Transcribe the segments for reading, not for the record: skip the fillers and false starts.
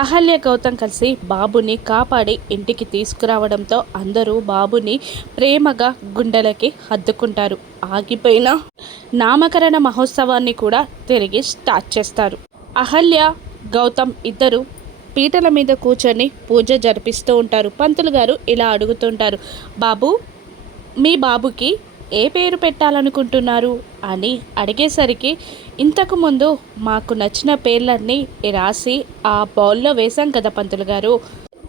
అహల్య గౌతమ్ కలిసి బాబుని కాపాడి ఇంటికి తీసుకురావడంతో అందరూ బాబుని ప్రేమగా గుండెలకి హత్తుకుంటారు. ఆగిపోయిన నామకరణ మహోత్సవాన్ని కూడా తిరిగి స్టార్ట్ చేస్తారు. అహల్య గౌతమ్ ఇద్దరు పీటల మీద కూర్చొని పూజ జరిపిస్తూ ఉంటారు. పంతులు గారు ఇలా అడుగుతుంటారు, బాబు, మీ బాబుకి ఏ పేరు పెట్టాలనుకుంటున్నారు అని అడిగేసరికి, ఇంతకుముందు మాకు నచ్చిన పేర్లన్నీ రాసి ఆ బౌల్లో వేశాం కదా పంతులు గారు,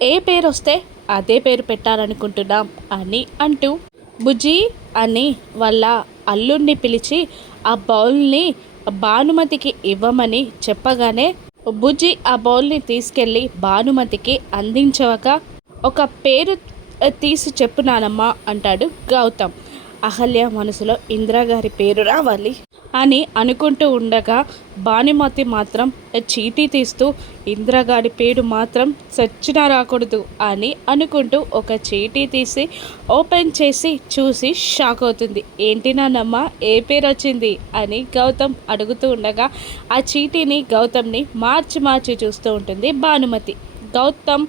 ఏ పేరు వస్తే అదే పేరు పెట్టాలనుకుంటున్నాం అని అంటూ బుజ్జి అని వాళ్ళ అల్లుడిని పిలిచి ఆ బౌల్ని భానుమతికి ఇవ్వమని చెప్పగానే బుజ్జి ఆ బౌల్ని తీసుకెళ్ళి భానుమతికి అందించవక, ఒక పేరు తీసి చెప్పు నానమ్మ అంటాడు గౌతమ్. అహల్య మనసులో ఇందిరాగారి పేరు రావాలి అని అనుకుంటూ ఉండగా భానుమతి మాత్రం చీటీ తీస్తూ ఇందిరాగారి పేరు మాత్రం చచ్చినా రాకూడదు అని అనుకుంటూ ఒక చీటీ తీసి ఓపెన్ చేసి చూసి షాక్ అవుతుంది. ఏంటి నాన్నమ్మ, ఏ పేరు వచ్చింది అని గౌతమ్ అడుగుతూ ఉండగా ఆ చీటీని గౌతమ్ని మార్చి మార్చి చూస్తూ ఉంటుంది భానుమతి. గౌతమ్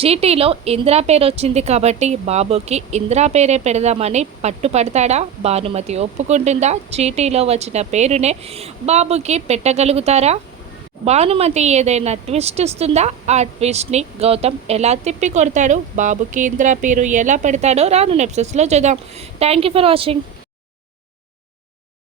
చీటీలో ఇందిరా పేరు వచ్చింది కాబట్టి బాబుకి ఇందిరా పేరే పెడదామని పట్టుపడతాడా? భానుమతి ఒప్పుకుంటుందా? చీటీలో వచ్చిన పేరునే బాబుకి పెట్టగలుగుతారా? భానుమతి ఏదైనా ట్విస్ట్ ఇస్తుందా? ఆ ట్విస్ట్ని గౌతమ్ ఎలా తిప్పి కొడతాడు? బాబుకి ఇందిరా పేరు ఎలా పెడతాడో రాను ఎపిసోడ్స్లో చూద్దాం. Thank you for watching.